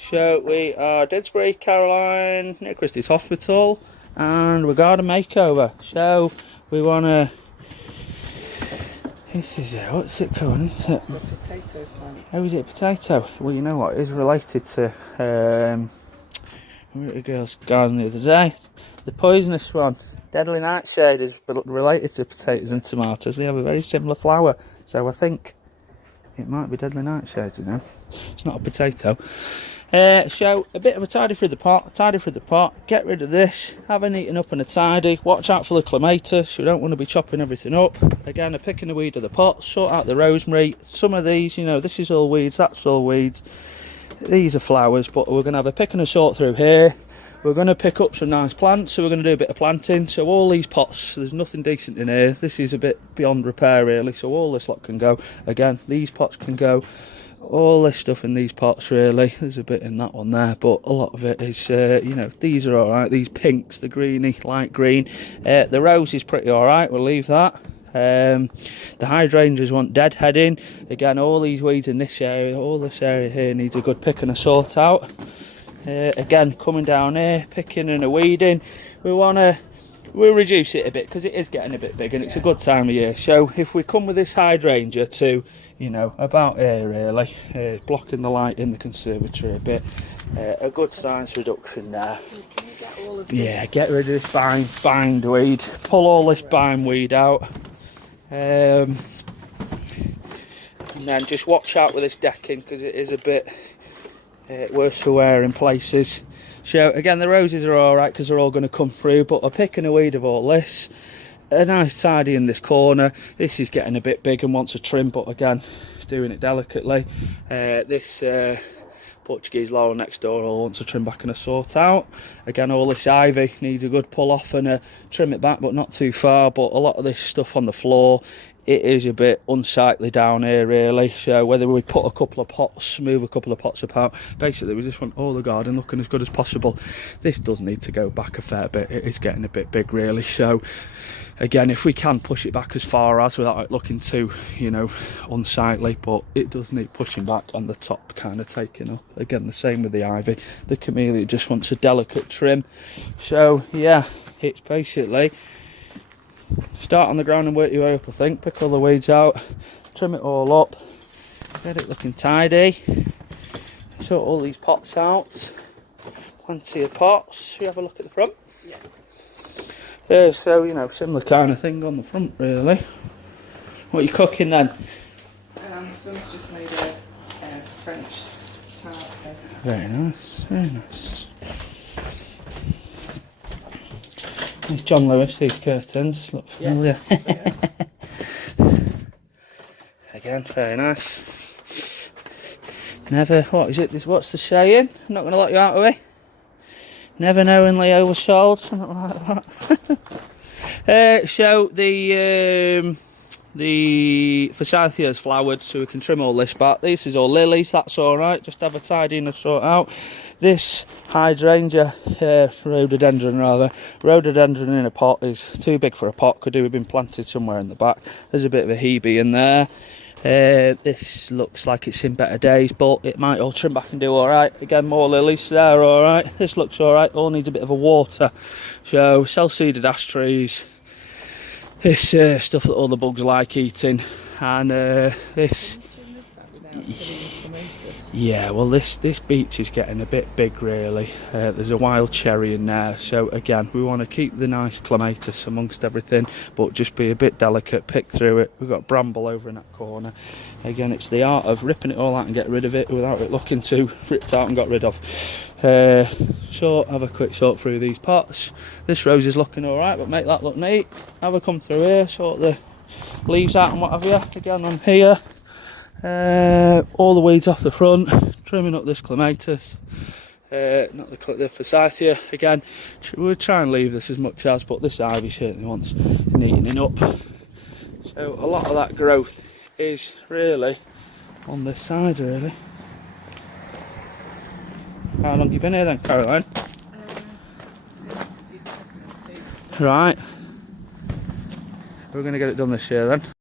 So we are Didsbury, Caroline, near Christies Hospital, and we're garden makeover. So we want to. This is what's it called? Isn't it? It's a potato plant. Oh, is it a potato? Well, you know what? It's related to we were at a girl's garden the other day. The poisonous one, deadly nightshade, is related to potatoes and tomatoes. They have a very similar flower, so I think it might be deadly nightshade. You know, it's not a potato. So a bit of a tidy through the pot, get rid of this, have a neaten up and a tidy, watch out for the clematis, you don't want to be chopping everything up. Again, a pick and a weed of the pot, sort out the rosemary. Some of these, you know, this is all weeds, that's all weeds, these are flowers, but we're going to have a pick and a sort through here. We're going to pick up some nice plants, so we're going to do a bit of planting. So all these pots, there's nothing decent in here, this is a bit beyond repair really, so all this lot can go. Again, these pots can go. All this stuff in these pots really, there's a bit in that one there, but a lot of it is, you know, these are alright, these pinks, the greeny, light green. The rose is pretty alright, we'll leave that. The hydrangeas want deadheading. Again, all these weeds in this area, all this area here needs a good pick and a sort out. Again, coming down here, picking and a weeding. We'll reduce it a bit because it is getting a bit big and it's a good time of year. So if we come with this hydrangea to, you know, about here really, blocking the light in the conservatory a bit, a good size reduction there. Can you get all of this? Yeah, get rid of this bindweed, pull all this bindweed out, and then just watch out with this decking because it is a bit worse for wear in places. So again, the roses are alright because they're all going to come through, but a pick and a weed of all this, a nice tidy in this corner. This is getting a bit big and wants a trim, but again, doing it delicately. This Portuguese laurel next door all wants a trim back and a sort out. Again, all this ivy needs a good pull off and a trim it back, but not too far. But a lot of this stuff on the floor, it is a bit unsightly down here really. So whether we put a couple of pots, move a couple of pots apart, basically we just want all the garden looking as good as possible. This does need to go back a fair bit, it is getting a bit big really. So again, if we can push it back as far as without it looking too, you know, unsightly, but it does need pushing back and the top kind of taking up. Again, the same with the ivy. The camellia just wants a delicate trim. So yeah, it's basically start on the ground and work your way up, I think. Pick all the weeds out, trim it all up, get it looking tidy, sort all these pots out, plenty of pots. You have a look at the front. Yeah, so you know, similar kind of thing on the front really. What are you cooking then? My son's just made a French tart. Very nice, very nice. It's John Lewis, these curtains look familiar. Yeah. Again, very nice. Never, what is it? What's the saying? I'm not going to let you out of it. Never knowingly oversold, something like that. So the forsythia's flowered, so we can trim all this back. This is all lilies, that's all right. Just have a tidy and a sort out. This hydrangea, rhododendron in a pot is too big for a pot. Could have been planted somewhere in the back. There's a bit of a hebe in there. This looks like it's in better days, but it might all trim back and do all right. Again, more lilies there, all right. This looks all right. All needs a bit of a water. So self-seeded ash trees. This stuff that all the bugs like eating, and this. Yeah, well this beech is getting a bit big really. There's a wild cherry in there, so again we want to keep the nice clematis amongst everything, but just be a bit delicate, pick through it. We've got bramble over in that corner. Again, it's the art of ripping it all out and getting rid of it without it looking too ripped out and got rid of. Have a quick sort through these pots. This rose is looking alright, but make that look neat. Have a come through here, sort the leaves out and what have you. Again on here, all the weeds off the front, trimming up this clematis, not the forsythia. Again, we'll try and leave this as much as, but this ivy certainly wants neatening up. So a lot of that growth is really on this side really. How long have you been here then, Caroline? Since 2002. Right. We're going to get it done this year then.